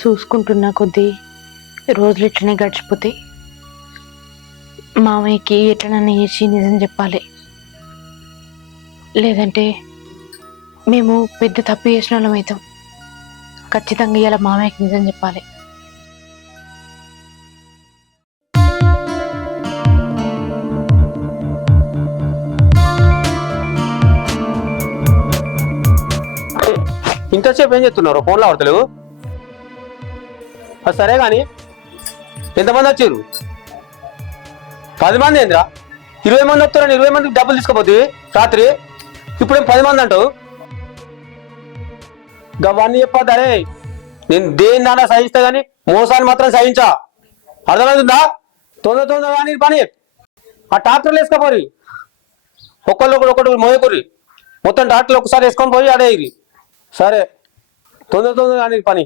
చూసుకుంటున్న కొద్దీ రోజులు ఇట్లనే గడిచిపోతాయి. మామయ్యకి ఎట్లనన్నా చేసి నిజం చెప్పాలి, లేదంటే మేము పెద్ద తప్పు చేసిన వాళ్ళం అవుతాం. ఖచ్చితంగా ఇలా మామయ్యకి నిజం చెప్పాలి. ఇంతసేపు ఏం చెప్తున్నారు? ఫోన్లో ఆడతలేవు. సరే కానీ ఎంతమంది వచ్చారు? 10 మంది ఏంద్రా? 20 మంది వస్తారని 20 మందికి డబ్బులు తీసుకోపోతే రాత్రి. ఇప్పుడేం 10 మంది అంటావు? గవన్నీ చెప్పొద్దరే. నేను దేన్నైనా సహిస్తా కానీ మోసాన్ని మాత్రం సహించా. అర్థమవుతుందా? తొందర కానీ పని ఆ ట్రాక్టర్లు వేసుకోపోరి. ఒకటి మోయకుర్రి. మొత్తం ట్రాక్టర్లు ఒకసారి వేసుకొని పోయి ఆడేది. సరే తొందర కానీ పని.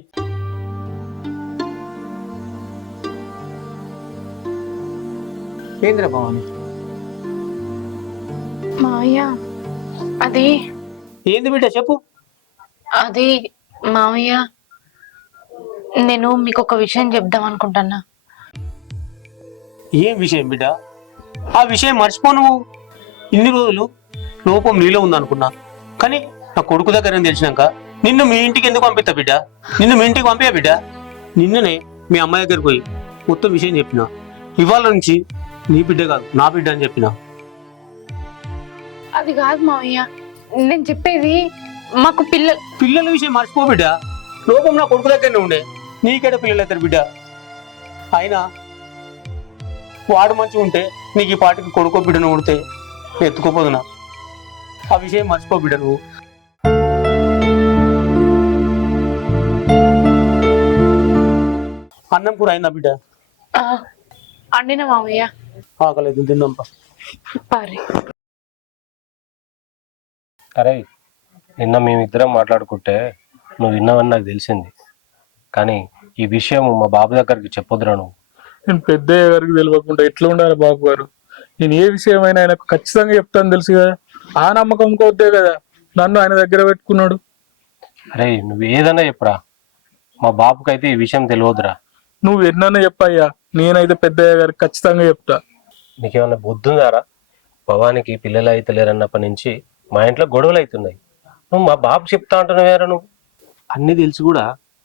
ఏంద్ర భవాని? మామయ్య అది ఏంది బిడ్డ చెప్పు. అది మామయ్య, నేను మీకు ఒక విషయం చెప్దాం అనుకుంటున్నా. ఏం విషయం బిడ్డ? ఆ విషయం మర్చిపోను. ఇన్ని రోజులు లోపం నీలో ఉందనుకున్నా, కానీ నా కొడుకు దగ్గర తెలిసినాక నిన్ను మీ ఇంటికి ఎందుకు పంపిస్తా బిడ్డ? నిన్ను మీ ఇంటికి పంపా బిడ్డ. నిన్ననే మీ అమ్మాయి దగ్గరికి పోయి మొత్తం విషయం చెప్పిన. ఇవాళ నుంచి నీ బిడ్డ కాదు నా బిడ్డ అని చెప్పిన. అది కాదు మామయ్య, నేను చెప్పేది మాకు పిల్లల విషయం మర్చిపో బిడ్డ. లోపం నా కొడుకు దగ్గరనే ఉండే, నీకేడ పిల్లలు అవుతారు బిడ్డ? అయినా వాడు మంచిగా ఉంటే నీకు ఈ పాటికి కొడుకో బిడ్డను ఉడితే ఎత్తుకోపోదునా. ఆ విషయం మర్చిపో బిడ్డ నువ్వు. అన్నం కూర అయిందా బిడ్డ? అండిన మామయ్య. ఆకలేదు, తిందాంపా. అరే, నిన్న మేమిద్దరం మాట్లాడుకుంటే నువ్వు విన్నావని నాకు తెలిసింది, కానీ ఈ విషయం మా బాబు దగ్గరికి చెప్పొద్దురా నువ్వు. నేను పెద్దయ్య గారికి తెలియకుండా ఎట్లా ఉండాలి బాబు గారు? నేను ఏ విషయమైనా ఆయనకు ఖచ్చితంగా చెప్తాను తెలుసు కదా. ఆ నమ్మకం కొద్దే కదా నన్ను ఆయన దగ్గర పెట్టుకున్నాడు. అరే, నువ్వు ఏదన్నా చెప్పురా, మా బాబుకైతే ఈ విషయం తెలియదురా. నువ్వు ఎన్నన్నా చెప్పయ్యా, నేనైతే పెద్దయ్య గారికి ఖచ్చితంగా చెప్తా. నీకేమన్నా బుద్ధి ఉందారా? భవానికి పిల్లలు అయితే లేరన్నప్పటి నుంచి మా ఇంట్లో గొడవలు అవుతున్నాయి. నువ్వు మా బాబుకి చెప్తా అంటున్నావేరా? నువ్వు అన్ని తెలిసి కూడా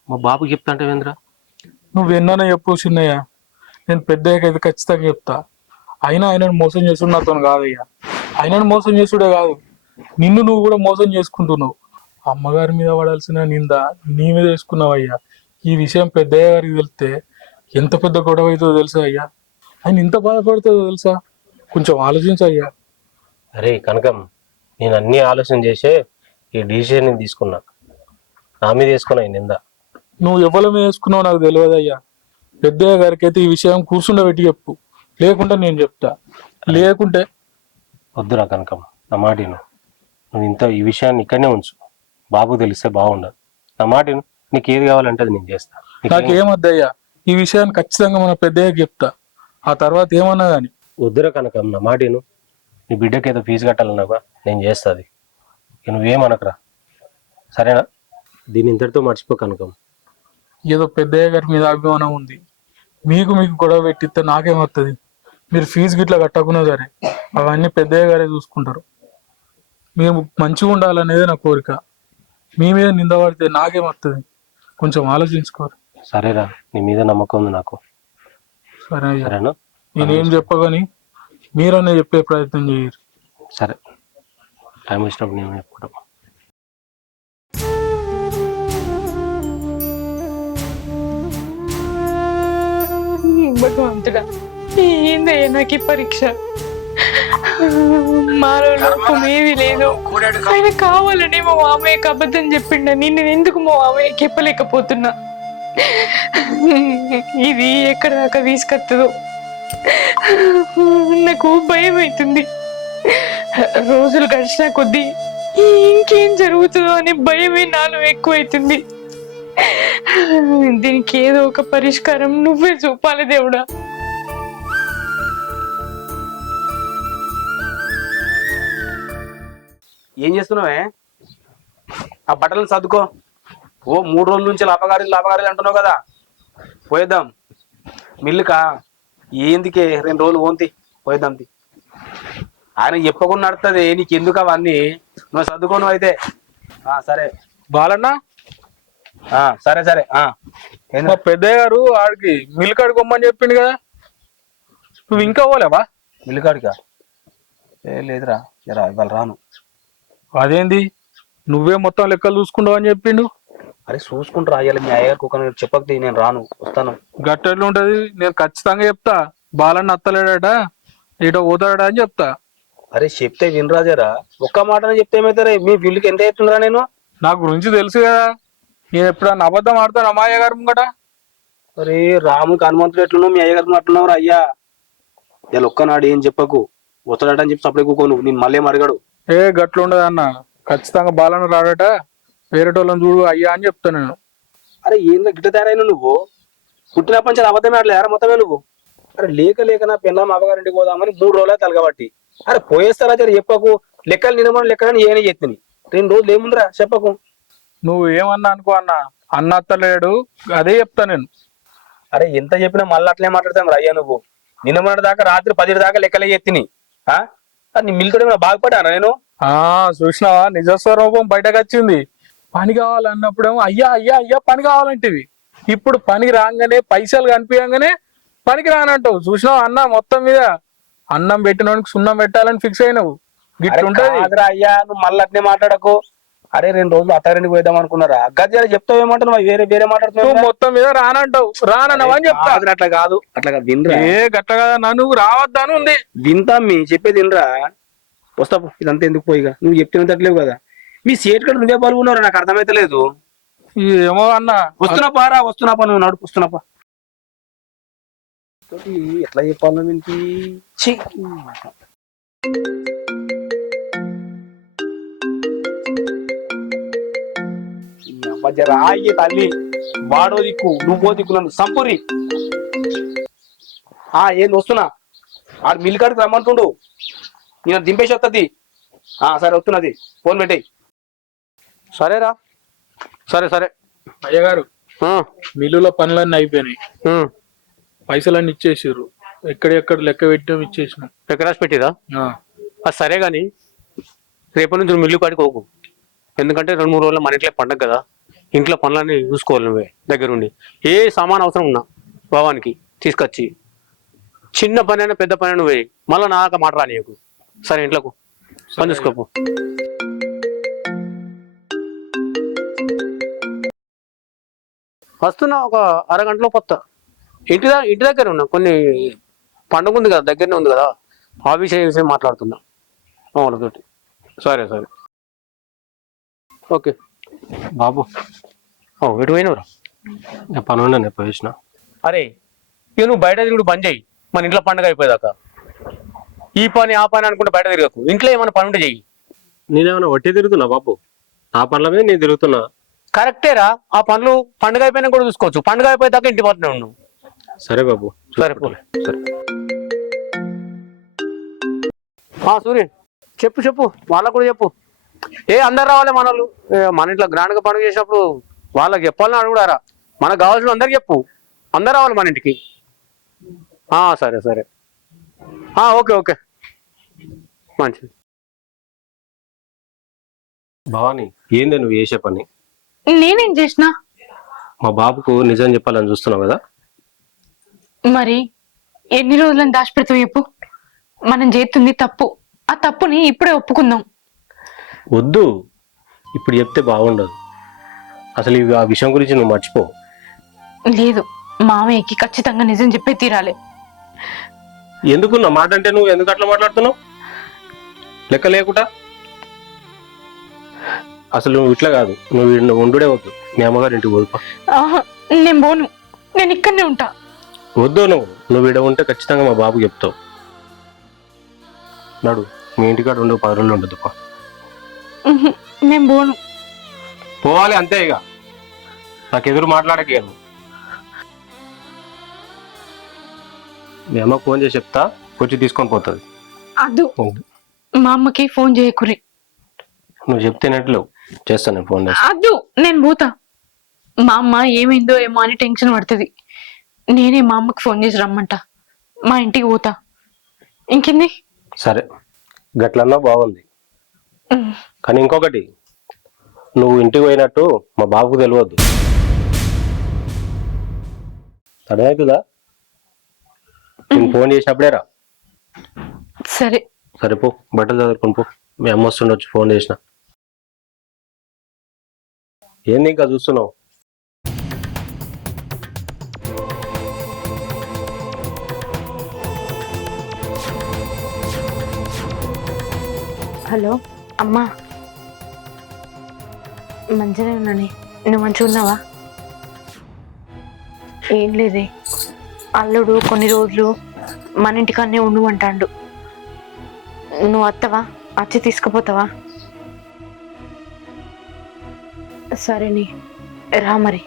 మా బాబుకి చెప్తా అంటావేంద్రా? నువ్వు ఎన్నన్నా చెప్పు చిన్నయ్య, నేను పెద్దయ్యకైతే ఖచ్చితంగా చెప్తా. అయినా ఆయనను మోసం చేసుడు నాతో కాదయ్యా. ఆయనను మోసం చేసుడే కాదు, నిన్ను నువ్వు కూడా మోసం చేసుకుంటున్నావు. అమ్మగారి మీద పడాల్సిన నింద నీ మీద వేసుకున్నావయ్యా. ఈ విషయం పెద్దయ్య గారికి తెలిస్తే ఎంత పెద్ద గొడవ అవుతుందో తెలుసా అయ్యా? ఆయన ఇంత బాధపడుతుందో తెలుసా? కొంచెం ఆలోచించయ్యా. అరే కనకం, నేను అన్ని ఆలోచన చేసే ఈ డిసిషన్ తీసుకున్నా. నా మీద వేసుకున్నా ఈ నింద. నువ్వు ఎవరి మీద వేసుకున్నావు నాకు తెలియదయ్యా. పెద్దయ్య గారికి అయితే ఈ విషయం కూర్చుండబెట్టి చెప్పు, లేకుంటే నేను చెప్తా. లేకుంటే వద్దురా కనకం, నా మాటను నువ్వు ఈ విషయాన్ని ఇక్కడనే ఉంచు. బాబు తెలిస్తే బాగుండదు. నా మాటను, నీకు ఏది కావాలంటే అది నేను చేస్తా. నాకేమద్దయ్యా, ఈ విషయాన్ని ఖచ్చితంగా మన పెద్దయ్యకి చెప్తా. ఆ తర్వాత ఏమన్నా కానీ. వద్దురా కనకం, నా మాటను. నీ బిడ్డకి ఏదో ఫీజు కట్టాలన్నావా, నేను చేస్తుంది. నువ్వేమనకరా, సరేనా? దీని ఇంతటితో మర్చిపో కనకం. ఏదో పెద్దయ్య గారి మీద అభిమానం ఉంది, మీకు గొడవ పెట్టిస్తే నాకేమవుతుంది? మీరు ఫీజు గిట్లా కట్టకున్నా సరే అవన్నీ పెద్దయ్య గారే చూసుకుంటారు. మీరు మంచిగా ఉండాలనేదే నా కోరిక. మీ మీద నిందపడితే నాకేమవుతుంది? కొంచెం ఆలోచించుకోరు. సరేరా, నీ మీద నమ్మకం ఉంది నాకు. సరేనా? నేనేం చెప్పగాని మీరనే చెప్పే ప్రయత్నం చేయరు. సరే, టైం వచ్చినప్పుడు నేను చెప్పుకుంటాం. భగవంతుడా, ఏందయ్యా నాకు ఈ పరీక్ష? మాలో లోపం ఏది లేదు. ఆయన కావాలని మా మామయ్యకి అబద్ధం చెప్పిండని నేను ఎందుకు మా మామయ్యకి చెప్పలేకపోతున్నా? ఇది ఎక్కడ దాకా తీసుకొస్తుందో నాకు భయం అవుతుంది. రోజులు గడిచిన కొద్దీ ఇంకేం జరుగుతుందో అని భయమే నాలో ఎక్కువైతుంది. దీనికి ఏదో ఒక పరిష్కారం నువ్వే చూపాలి దేవుడా. ఏం చేస్తున్నావే? ఆ బట్టలు సర్దుకో. ఓ 3 రోజుల నుంచి లాభగారి అంటున్నావు కదా, పోయేద్దాం మిల్లుకా. ఏందికే 2 రోజులు పోంతి, పోయేద్దాం తి. ఆయన చెప్పకుండా నడుతుంది, నీకు ఎందుకు అవన్నీ, నువ్వు సర్దుకోను అయితే. సరే బాలన్న సరే సరే. మా పెద్దయ్య గారు ఆడికి మిల్ కాడికి కొమ్మని చెప్పిండు కదా, నువ్వు ఇంకా పోలేవా? మిల్లుకాడికా? లేదురా, జరా ఇవాళ రాను. అదేంది, నువ్వే మొత్తం లెక్కలు చూసుకుంటావు అని చెప్పిండు. అరే చూసుకుంటారా, ఇవాళ మీ అయ్యగారికి ఒక చెప్పకది, నేను రాను, వస్తాను. గట్టెట్లు ఉంటది, నేను ఖచ్చితంగా చెప్తా. బాలన్న అత్తలేడట, ఇటో పోతాడట అని చెప్తా. అరే చెప్తే వినరాజారా, ఒక్క మాటనే చెప్తే ఏమవుతారా? మీ బిల్లుకి ఎంత అవుతుందిరా? నేను నా గురించి తెలుసు కదా, నేను ఎప్పుడన్నా అబద్ధం ఆడతాను మా అయ్య గారు ముంగట. అరే రాముకి హనుమంతుడు ఎట్లున్నావు, మీ అయ్యగారికి అట్లున్నావురా అయ్యా. ఇలా ఒక్కనాడు ఏం చెప్పకు, వస్తాడట అని చెప్పి సప్లై కూకోను, నేను మళ్ళీ అడగడు. ఏ గట్లు ఉండదు అన్న, ఖచ్చితంగా బాలన్న రాడట, వేరేటోళ్ళని చూడు అయ్యా అని చెప్తా నేను. అరే ఏందో గిట్ట తయారైన నువ్వు, పుట్టినప్పటి నుంచి అబద్ధమే ఆడలేరా మొత్తమే నువ్వు? అరే లేక నా పిల్లలు అమ్మగారింటికి పోదామని 3 రోజులే తలగబట్టి. అరే పోయేస్తారా జర చెప్పకు, లెక్కలు నినమని లెక్కలని ఏనే చెప్తుంది. 2 రోజులు ఏముందిరా చెప్పకు. నువ్వు ఏమన్నా అనుకో అన్న, అన్న అత్తలేడు అదే చెప్తా నేను. అరే ఎంత చెప్పినా మళ్ళీ అట్లే మాట్లాడతాం రా అయ్యా. నువ్వు నిన్న దాకా రాత్రి 10 దాకా లెక్కలే ఎత్తిని. నీ మిల్లుతో ఏమైనా బాగుపడ్డానా నేను? చూసినావా, నిజస్వరూపం బయటకు వచ్చింది. పని కావాలన్నప్పుడేమో అయ్యా అయ్యా అయ్యా పని కావాలంటివి, ఇప్పుడు పనికి రాగానే పైసలు కనిపించగానే పనికి రానంటావు. చూసినావు అన్న, మొత్తం మీద అన్నం పెట్టినోనికి సున్నం పెట్టాలని ఫిక్స్ అయినావు. గిట్లుంటది అయ్యా. నువ్వు మళ్ళీ అట్నే మాట్లాడకు. అరే 2 రోజులు అత్తారింటికి పోయిద్దాం అనుకున్నారా? గది చెప్తావు ఏమంటావు, వేరే మాట్లాడుతున్నావు. మొత్తం మీద రానంటావు, రానన్నావు అని చెప్తా. అట్లా కాదు వినరా. ఏ గట్ల కదా, నువ్వు రావద్దాను ఉంది. వింటాం, మీ చెప్పేది వినరా. వస్తావు, ఇదంతా ఎందుకు పోయిగా, నువ్వు చెప్తున్నట్లేవు కదా. మీ సేట్ కూడా నువ్వే పాల్గొన్నారా, నాకు అర్థమైతలేదు. ఏమో అన్న, వస్తున్నాపా నువ్వు నడు, వస్తున్నాపా. ఎట్లా చెప్పాలి వీనికి? రాయి తల్లి, వాడో దిక్కు నువ్వో దిక్కు, నన్ను సంపూరి. ఏంది వస్తున్నా, ఆడు మిల్ కాడికి రమ్మంటుండు, నేను దింపేసి వస్తుంది. సరే వస్తున్నది, ఫోన్ పెట్టేయి. సరేరా, సరే. అయ్యగారు మిల్లులో పనులన్నీ అయిపోయినాయి, పైసలన్నీ ఇచ్చేసారు. ఎక్కడెక్కడ లెక్క పెట్టాం, ఇచ్చేసినాం. ఎక్కడ రాసి పెట్టిరా? అది సరే గాని రేపటి నుంచి నువ్వు మిల్లు కాడికి పోకు. ఎందుకంటే 2-3 రోజుల్లో మన ఇంట్లో పండగ కదా, ఇంట్లో పనులన్నీ చూసుకోవాలి నువ్వే దగ్గరుండి. ఏ సామాన్ అవసరం ఉన్నా భావానికి తీసుకొచ్చి, చిన్న పని అయినా పెద్ద పని అయినా నువ్వే, మళ్ళీ నాక మాట రానియకు. సరే ఇంట్లోకు పని చూసుకోపు. వస్తున్నా, ఒక అరగంటలో కొత్త ఇంటి దగ్గర ఉన్నా. కొన్ని పండుగ ఉంది కదా, దగ్గరనే ఉంది కదా, ఆ విషయం మాట్లాడుతున్నా వాళ్ళతోటి. సరే ఓకే బాబు. ఎటు పోయినవరా? పని ఉండే పోయేసిన. అరే ఇక నువ్వు బయట తిరుగుడు బంద్ చేయి, మన ఇంట్లో పండుగ అయిపోయేదాకా. ఈ పని ఆ పని అనుకుంటే బయట తిరగకు, ఇంట్లో ఏమైనా పని ఉంటే చెయ్యి. నేనేమైనా వట్టి తిరుగుతున్నా బాబు? నా పనుల మీద నేను తిరుగుతున్నా. కరెక్టేరా, ఆ పనులు పండుగ అయిపోయినా కూడా చూసుకోవచ్చు. పండుగ అయిపోయేదాకా ఇంటి పట్టునే ఉన్నావు. సరే బాబు, సరే పోలే. సూర్య చెప్పు వాళ్ళకు కూడా చెప్పు. అందరు రావాలి మన వాళ్ళు. మన ఇంట్లో గ్రాండ్ గా పండుగ చేసినప్పుడు వాళ్ళకి చెప్పాలని అడుగుడారా. మనకు కావాల్సిన అందరికి చెప్పు, అందరు రావాలి మన ఇంటికి. సరే ఓకే మంచిది. భవాని, ఏంది నువ్వు చేసే పని? నేనేం చేసినా? మా బాబుకు నిజం చెప్పాలని చూస్తున్నావు కదా. మరి ఎన్ని రోజులను దాచిపెడతావు చెప్పు? మనం చేస్తుంది తప్పు, ఆ తప్పుని ఇప్పుడే ఒప్పుకుందాం. వద్దు, ఇప్పుడు చెప్తే బాగుండదు. అసలు ఆ విషయం గురించి నువ్వు మర్చిపో. లేదు, మామయ్యకి ఖచ్చితంగా నిజం చెప్పే తీరాలి. ఎందుకు నా మాట అంటే నువ్వు ఎందుకు అట్లా మాట్లాడుతున్నావు? లెక్క లేకుండా అసలు నువ్వు ఇట్లా కాదు, నువ్వు ఉండుడే వద్దు. మీ అమ్మగారి ఇంటికి పోదుపా. నేను పోను, నేను ఇక్కడనే ఉంటా. వద్దు, నువ్వు ఈడ ఉంటే ఖచ్చితంగా మా బాబు చెప్తావు. నాడు మీ ఇంటికాడ ఉండే 10 రోజులు ఉండదుపా. నేను పోను. పోవాలి అంతే, ఇక నాకు ఎదురు మాట్లాడకేను. మీ అమ్మకు ఫోన్ చేసి చెప్తా, వచ్చి తీసుకొని పోతుంది. అదు, మా అమ్మకి ఫోన్ చేయకురి. నువ్వు చెప్తేనట్లు చేస్తాను నేను ఫోన్ చేస్తా. అదు, నేను పోతా. మా అమ్మ ఏమైందో ఏమో అని టెన్షన్ పడుతుంది. నేనే మా అమ్మకి ఫోన్ చేసి రమ్మంట, మా ఇంటికి పోతా. ఇంకేంది? సరే, గట్లన్నా బాగుంది. కానీ ఇంకొకటి, నువ్వు ఇంటికి పోయినట్టు మా బాబుకు తెలియద్దు. అర్థమవుతుందా? నేను ఫోన్ చేసినప్పుడే రా. సరే. సరే పో, బట్టలు చదువుకొని పో. మీ అమ్మ వస్తుండొచ్చు ఫోన్ చేసిన. ఏంది ఇంకా చూస్తున్నావు? హలో అమ్మా, మంచిగా ఉన్నాను. నువ్వు మంచిగా ఉన్నావా? ఏం లేదే, అల్లుడు కొన్ని రోజులు మన ఇంటికన్నే ఉండమంటాడు. నువ్వు వస్తావా? వచ్చి తీసుకుపోతావా? సరేని, రా మరి.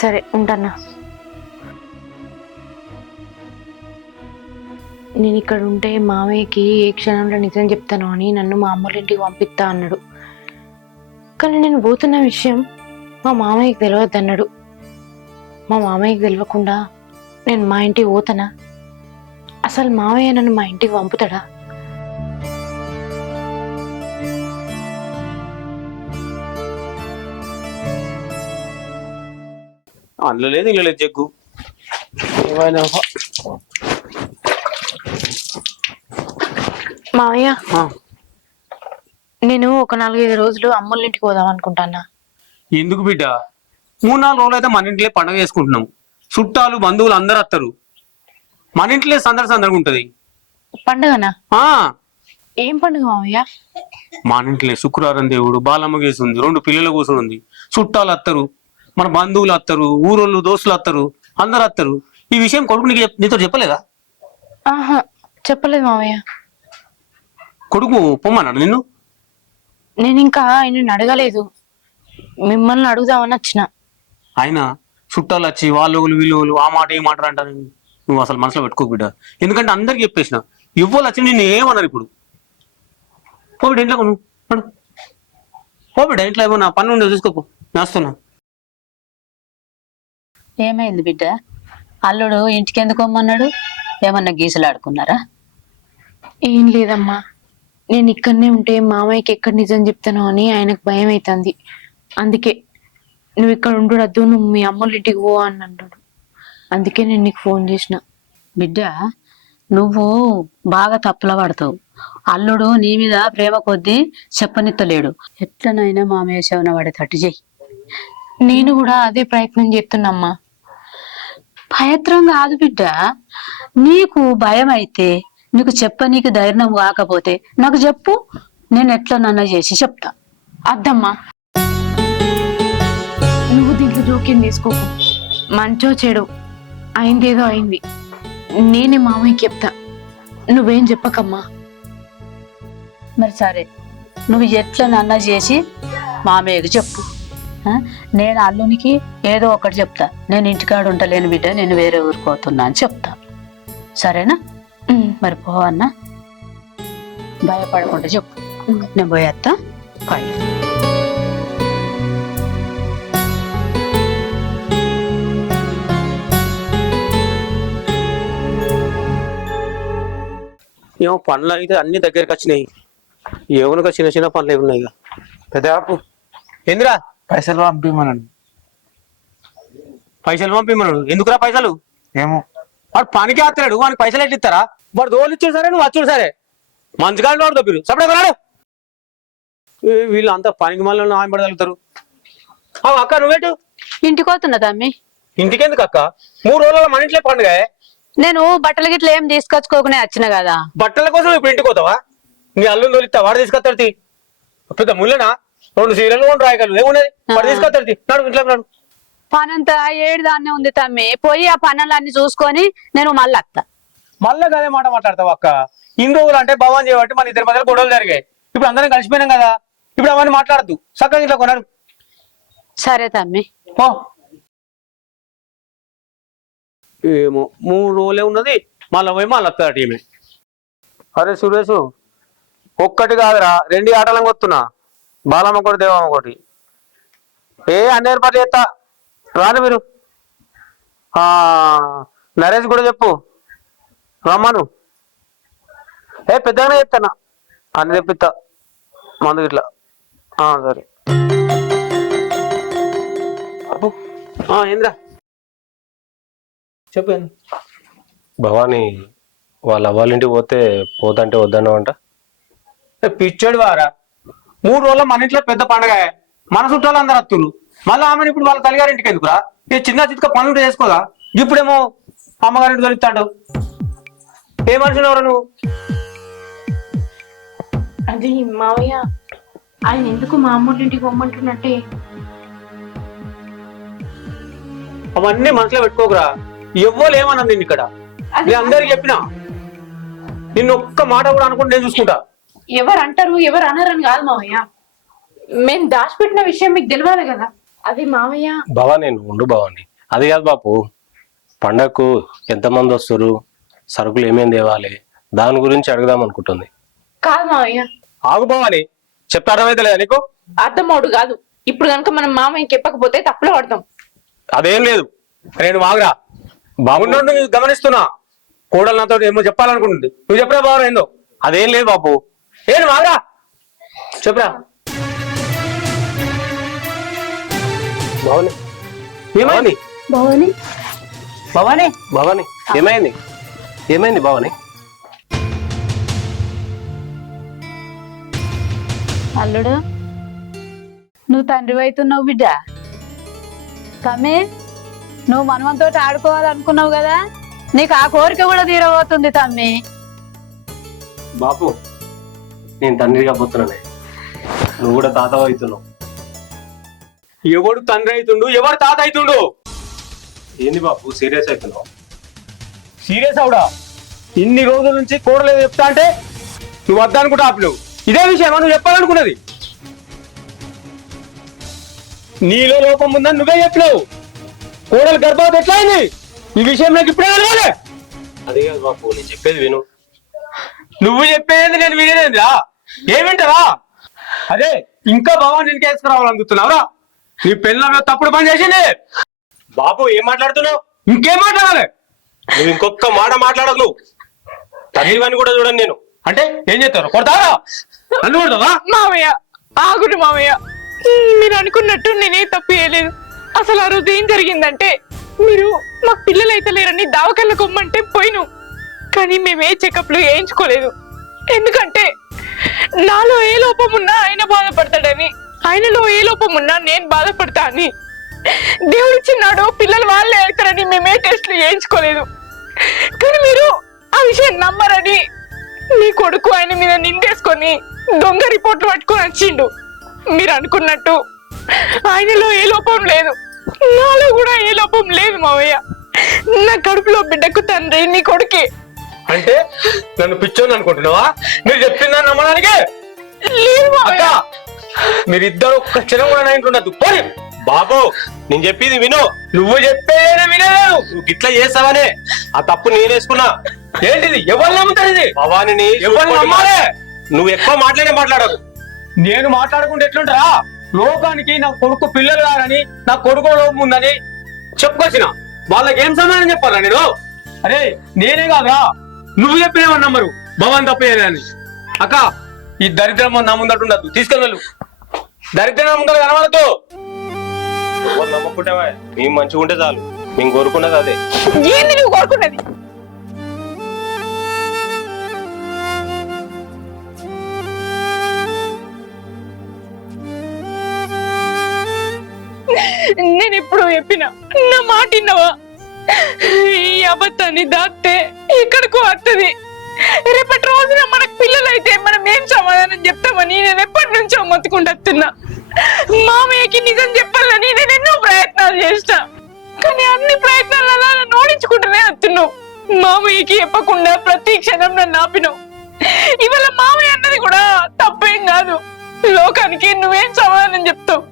సరే ఉంటానా. నేను ఇక్కడ ఉంటే మామయ్యకి ఏ క్షణంలో నిజం చెప్తాను అని నన్ను మా అమ్మోళ్ళ ఇంటికి పంపిస్తా అన్నాడు. కానీ నేను పోతున్న విషయం మా మామయ్యకి తెలియద్దు అన్నాడు. మా మామయ్యకి తెలియకుండా నేను మా ఇంటికి పోతానా? అసలు మామయ్య నన్ను మా ఇంటికి పంపుతాడా? అందులో లేదు ఇంట్లో లేదు జగ్గు. మామయ్య, నేను ఒక 4-5 రోజులు అమ్మోళ్ళ ఇంటికి పోదాం అనుకుంటానా. ఎందుకు బిడ్డ? 3-4 రోజులు అయితే మన ఇంట్లో పండుగ చేసుకుంటున్నాం. చుట్టాలు బంధువులు అందరు వస్తారు. మన ఇంట్లో సందడిగా ఉంటది. పండుగనా? ఆ, ఏం పండుగ మామయ్య? మన ఇంట్లో శుక్రవారం దేవుడు బాలమ్మ కేసు ఉంది, 2 పిల్లల కూర్చొని ఉంది. చుట్టాలు వస్తారు, మన బంధువులు వస్తారు, ఊరోళ్ళు దోస్తులు వస్తారు, అందరు వస్తారు. ఈ విషయం కొడుకు నీతో చెప్పలేదా? ఆహా, చెప్పలేదు మామయ్య. కొడుకు పొమ్మన్నాడు నిన్ను? నేను ఇంకా ఆయనని అడగలేదు, మిమ్మల్ని అడుగుదామని వచ్చిన. ఆయన చుట్టాలు వచ్చి వాళ్ళు వీళ్ళు ఆ మాట ఏ మాట అంటారు. నువ్వు అసలు మనసులో పెట్టుకోకు బిడ్డ. ఎందుకంటే అందరికి చెప్పేసిన, ఇవ్వాలి వచ్చి నిన్ను ఏమన్నారు. ఇప్పుడు పోబిడ్డ ఇంట్లో నువ్వు పోబిడ్డ, ఇంట్లో ఏమో నా పని ఉండదు, చూసుకోకు. నేస్తున్నా. ఏమైంది బిడ్డ? అల్లుడు ఇంటికి ఎందుకు వమ్మన్నాడు? ఏమన్నా గీసులు ఆడుకున్నారా? ఏం లేదమ్మా, నేను ఇక్కడనే ఉంటే మామయ్యకి ఎక్కడ నిజం చెప్తానో అని ఆయనకు భయం అవుతుంది. అందుకే నువ్వు ఇక్కడ ఉండొద్దు, నువ్వు మీ అమ్మోళ్ళ ఇంటికి పో అని అంటాడు. అందుకే నేను నీకు ఫోన్ చేసిన. బిడ్డ, నువ్వు బాగా తప్పుల పడతావు. అల్లుడు నీ మీద ప్రేమ కొద్దీ చెప్పనిత్తలేడు. ఎట్లనైనా మామయ్య శవన పడేటట్టు చెయ్యి. నేను కూడా అదే ప్రయత్నం చేస్తున్నామ్మా. భయత్రం కాదు బిడ్డ, నీకు భయం అయితే నీకు నీకు ధైర్యం కాకపోతే నాకు చెప్పు, నేను ఎట్లనన్నా చేసి చెప్తా. అద్దమ్మా, నువ్వు దీంట్లో జోక్యం తీసుకోకు. మంచో చెడు అయిందేదో అయింది, నేనే మామయ్యకి చెప్తా, నువ్వేం చెప్పకమ్మా. మరి సరే, నువ్వు ఎట్లనన్నా చేసి మామయ్యకు చెప్పు. నేను అల్లునికి ఏదో ఒకటి చెప్తా. నేను ఇంటికాడు ఉంటలేను బిడ్డ, నేను వేరే ఊరికి పోతున్నా అని చెప్తా. సరేనా? మరి పోవన్నా, భయపడకుండా చెప్పు. నేను పోయేస్తా. పై ఏమో పనులు అయితే అన్ని దగ్గరికి వచ్చినాయి. ఏమనుక చిన్న చిన్న పనులు ఉన్నాయి. ఇక పెద్ద ఆపు. ఎందురా? పైసలు పంపిమనండి. పైసలు పంపిమన్నాడు. ఎందుకురా పైసలు? ఏమో, వాడు పనికి ఆస్తాడు, వానికి పైసలు ఎట్లా ఇస్తారా? వాడు దోలు ఇచ్చాడు సరే, నువ్వు వచ్చాడు సరే. మంచిగా వాడు దొబ్బిరు సపడే కొన్నాడు. వీళ్ళు అంతా పనికి మళ్ళీ ఆయన పడగలుగుతారు. అక్క నువ్వేటు ఇంటికి పోతున్నా తమ్మి. ఇంటికెందుకు అక్క? 3 రోజుల మన ఇంట్లో పండుగ. నేను బట్టలు గిట్ల ఏం తీసుకొచ్చుకోకనే వచ్చిన కదా. బట్టల కోసం ఇప్పుడు ఇంటికి పోతావా? నీ అల్లుని తోలిస్తా, వాడు తీసుకొస్తాడు. పెద్ద ముళ్ళనా? 2 సీరియల్ 2 రాయగలరు, ఏమున్నది? వాడు తీసుకొస్తాడు. నాడు ఇంట్లో నాడు. పనంతా ఏడుదాన్నే ఉంది తమ్మి. పోయి ఆ పనులన్నీ చూసుకొని నేను మళ్ళీ వస్తా. మళ్ళా అదే మాట మాట్లాడతావు అక్క. ఇన్ని రోజులు అంటే భవాన్ చేయబట్టి మన ఇద్దరి మధ్యలో గొడవలు జరిగాయి. ఇప్పుడు అందరం కలిసిపోయినాం కదా, ఇప్పుడు అవన్నీ మాట్లాడద్దు. చక్కగా ఇంట్లో కొన్నాడు. సరే తమ్మి. ఏమో 3 రోజులే ఉన్నది, మళ్ళీ పోయి మళ్ళీ వస్తుంది ఈమె. అరే సురేష్, ఒక్కటి కాదురా 2 ఆటలను వస్తున్నా. బాలమ్మ ఒకటి, దేవమ్మ ఒకటి. అన్ని ఏర్పాట్లు చేస్తా రాను మీరు. నరేష్ కూడా చెప్పు రమ్మను. పెద్దగానే చెప్తానా అన్ని తెప్పిస్తా మందు ఇట్లా. సరే ఏంద్రా చెప్పు. భవానీ వాళ్ళ అవ్వాలింటికి పోతే పోతంటే వద్దన్నావంట. పిచ్చోడు వారా, 3 రోజుల మన ఇంట్లో పెద్ద పండగ, మన చుట్టాలు అందరు వస్తున్నారు. మళ్ళీ ఆమెను ఇప్పుడు వాళ్ళ తల్లిగారింటికి ఎందుకురా? చిన్న చిత్క పనులు చేసుకోదా? ఇప్పుడేమో అమ్మగారింటి దొరుకుతాడు. ఏ మనిషిని ఎవరు నువ్వు? అది మావయ్య ఆయన ఎందుకు మా అమ్మోళ్ళ ఇంటికి పొమ్మంటున్నట్టే. అవన్నీ మనసులో పెట్టుకోకురా. ఎవ్వరు ఏమన్నా నేను ఇక్కడ నేను అందరికి చెప్పినా, నిన్ను ఒక్క మాట కూడా అనుకుంటే నేను చూసుకుంటా. ఎవరు అంటారు ఎవరు అనరని కాదు మావయ్య, మేము దాచిపెట్టిన విషయం మీకు తెలియాలి కదా. అది మావయ్య. భవానీ నువ్వు ఉండు భవానీ. అది కాదు బాపు, పండగకు ఎంతమంది వస్తారు, సరుకులు ఏమేమి తేవాలి, దాని గురించి అడుగుదాం అనుకుంటుంది. కాదు మావయ్య. ఆగు భవానీ, చెప్తే అర్థమైతే లేదా నీకు? అర్థమవుడు కాదు. ఇప్పుడు కనుక మనం మామయ్యకి చెప్పకపోతే తప్పులో పడతాం. అదేం లేదు, నేను వాగురా బాగున్నాడు గమనిస్తున్నా. కోడలు నాతో ఏమో చెప్పాలనుకుంటుంది, నువ్వు చెప్పరా బాగా ఏందో. అదేం లేదు బాపు, ఏంటి వాగురా చెప్పరా. భవానీ ఏమైంది భవాని భవానీ? భవానీ ఏమైంది? ఏమైంది భవానీ? అల్లుడు నువ్వు తండ్రి అవుతున్నావు బిడ్డ. తమ్మి నువ్వు మనమంతో ఆడుకోవాలనుకున్నావు కదా, నీకు ఆ కోరిక కూడా తీరబోతుంది తమ్మి. బాపు నేను తండ్రిగా పోతున్నానే, నువ్వు కూడా తాత అవుతున్నావు. ఎవడు తండ్రి అవుతుండు, ఎవరు తాత అవుతుండు? ఏంది బాపు సీరియస్ అవుతున్నావు? సీరియస్ అవుడా? ఇన్ని రోజుల నుంచి కోడలేదు చెప్తా అంటే నువ్వు వద్దనుకుంటా ఆపినావు. ఇదే విషయమా నువ్వు చెప్పాలనుకున్నది? నీలో లోపం ఉందని నువ్వే చెప్పినావు. కోడలు గర్భవతి ఎట్లా అయింది? ఈ విషయం నాకు ఇప్పుడే కలవాలి. అది కాదు బాపు, నేను చెప్పేది విను. నువ్వు చెప్పేది నేను వినేదేంద్రా? ఏమింటరా? అదే ఇంకా భవాన్ నేను వేసుకురావాలనుకుంటున్నావురా? నీ పిల్లల తప్పుడు పని చేసింది. బాపు ఏం మాట్లాడుతున్నావు? ఇంకేం మాట్లాడాలి? నువ్వు ఇంకొక మాట మాట్లాడదు. నువ్వు తండ్రివని కూడా చూడండి నేను. అంటే ఏం చేస్తారు? కొడతారా? నన్ను కొడతావా? మావయ్య ఆగుడు మావయ్య, మీరు అనుకున్నట్టు నేనే తప్పు చేయలేదు. అసలు ఆ రోజు ఏం జరిగిందంటే, మీరు మాకు పిల్లలు అయితే లేరని దావకల్ల కొమ్మంటే పోయిను, కానీ మేమే చెకప్లు వేయించుకోలేదు. ఎందుకంటే నాలో ఏ లోపం ఉన్నా ఆయన బాధపడతాడని, ఆయనలో ఏ లోపం ఉన్నా నేను బాధపడతా అని. దేవుడిచ్చిన్నాడు పిల్లలు వాళ్ళే అవుతారని మేమే టెస్ట్లు చేయించుకోలేదు. కానీ మీరు ఆ విషయం నమ్మరని నీ కొడుకు ఆయన మీద నిందేసుకొని దొంగ రిపోర్ట్లు పట్టుకొని వచ్చిండు. మీరు అనుకున్నట్టు ఆయనలో ఏ లోపం లేదు, నాలో కూడా ఏ లోపం లేదు మావయ్య. నా కడుపులో బిడ్డకు తండ్రి నీ కొడుకే. అంటే నన్ను పిచ్చోని అనుకుంటున్నావా? మీరు చెప్పిందని నమ్మడానికి లేదు మావయ్య. మీరిద్దరు ఒక్క క్షణం కూడా నా ఇంట్లో ఉండద్దు. పోనీ బాబు నేను చెప్పేది విను. నువ్వు చెప్పేదే వినలేదు. నువ్వు గిట్లా చేస్తావనే ఆ తప్పు నేనేసుకున్నా. ఏంటిది? ఎవరు నమ్ముతారు ఇది? భవానిని ఎవరు నమ్మాలి? నువ్వు ఎక్కువ మాట్లాడకు. నేను మాట్లాడుకుంటే ఎట్లుంటారా? లోకానికి నా కొడుకు పిల్లలు కాదని, నా కొడుకు లోపం ఉందని చెప్పుకొచ్చిన వాళ్ళకి ఏం సమాధానం చెప్పాలా నేను? అరే నేనే కాదురా, నువ్వు చెప్పినేమని నమ్మరు భవన్ తప్పేదని. అక్క ఈ దరిద్రం నా ముందట్టు ఉండద్దు, తీసుకెళ్ళు. దరిద్రం ముందర కనబడద్దు. నమ్మకుంటావా? మేము మంచిగా ఉంటే చాలు, మేము కోరుకున్నది అదే. ఏంది నువ్వు కోరుకున్నది? నేను ఎప్పుడు చెప్పినా నా మాట విన్నావా? ఈ అబద్ధాన్ని దాస్తే ఎక్కడికో వస్తుంది. రేపటి రోజున మనకు పిల్లలు అయితే మనం ఏం సమాధానం చెప్తామని నేను ఎప్పటి నుంచో మొత్తుకుంటున్నా. మామయ్యకి నిజం చెప్పాలని నేను ఎన్నో ప్రయత్నాలు చేస్తా, కానీ అన్ని ప్రయత్నాలు అలా నోడించుకుంటూనే వస్తున్నావు. మామయ్యకి చెప్పకుండా ప్రతి క్షణం నన్ను ఆపినావు. ఇవాళ మామయ్య అన్నది కూడా తప్పేం కాదు. లోకానికి నువ్వేం సమాధానం చెప్తావు?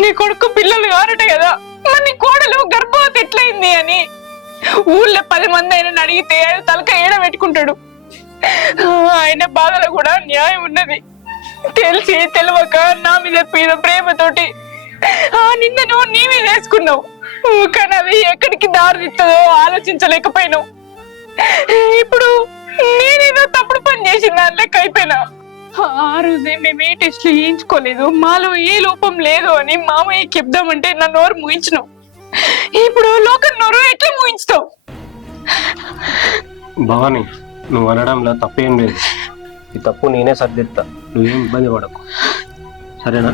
నీ కొడుకు పిల్లలు కారట కదా, మరి నీ కోడలు గర్భవతి ఎట్లయింది అని ఊళ్ళో 10 మంది ఆయన అడిగితే ఆయన తలక ఏడ పెట్టుకుంటాడు. ఆయన బాధలో కూడా న్యాయం ఉన్నది. తెలిసి తెలియక నా మీద ప్రేమతోటి ఆ నిందను నీవే వేసుకున్నావు, కానీ అది ఎక్కడికి దారి తీస్తుందో ఆలోచించలేకపోయినావు. ఇప్పుడు నేనేదో తప్పుడు పని చేసిన లెక్క అయిపోయినా. ఆ రోజే మేము ఏ టెస్ట్లు చేయించుకోలేదు, మాలో ఏ లోపం లేదు అని మామయ్యకి చెప్దామంటే నా నోరు ముగించినావు. ఇప్పుడు లోకం నోరు ఎట్లా ముగించుతావు? భవాని, నువ్వు అనడంలో తప్పేం లేదు. ఈ తప్పు నేనే సర్దిస్తా, నువ్వేం ఇబ్బంది పడకు, సరేనా?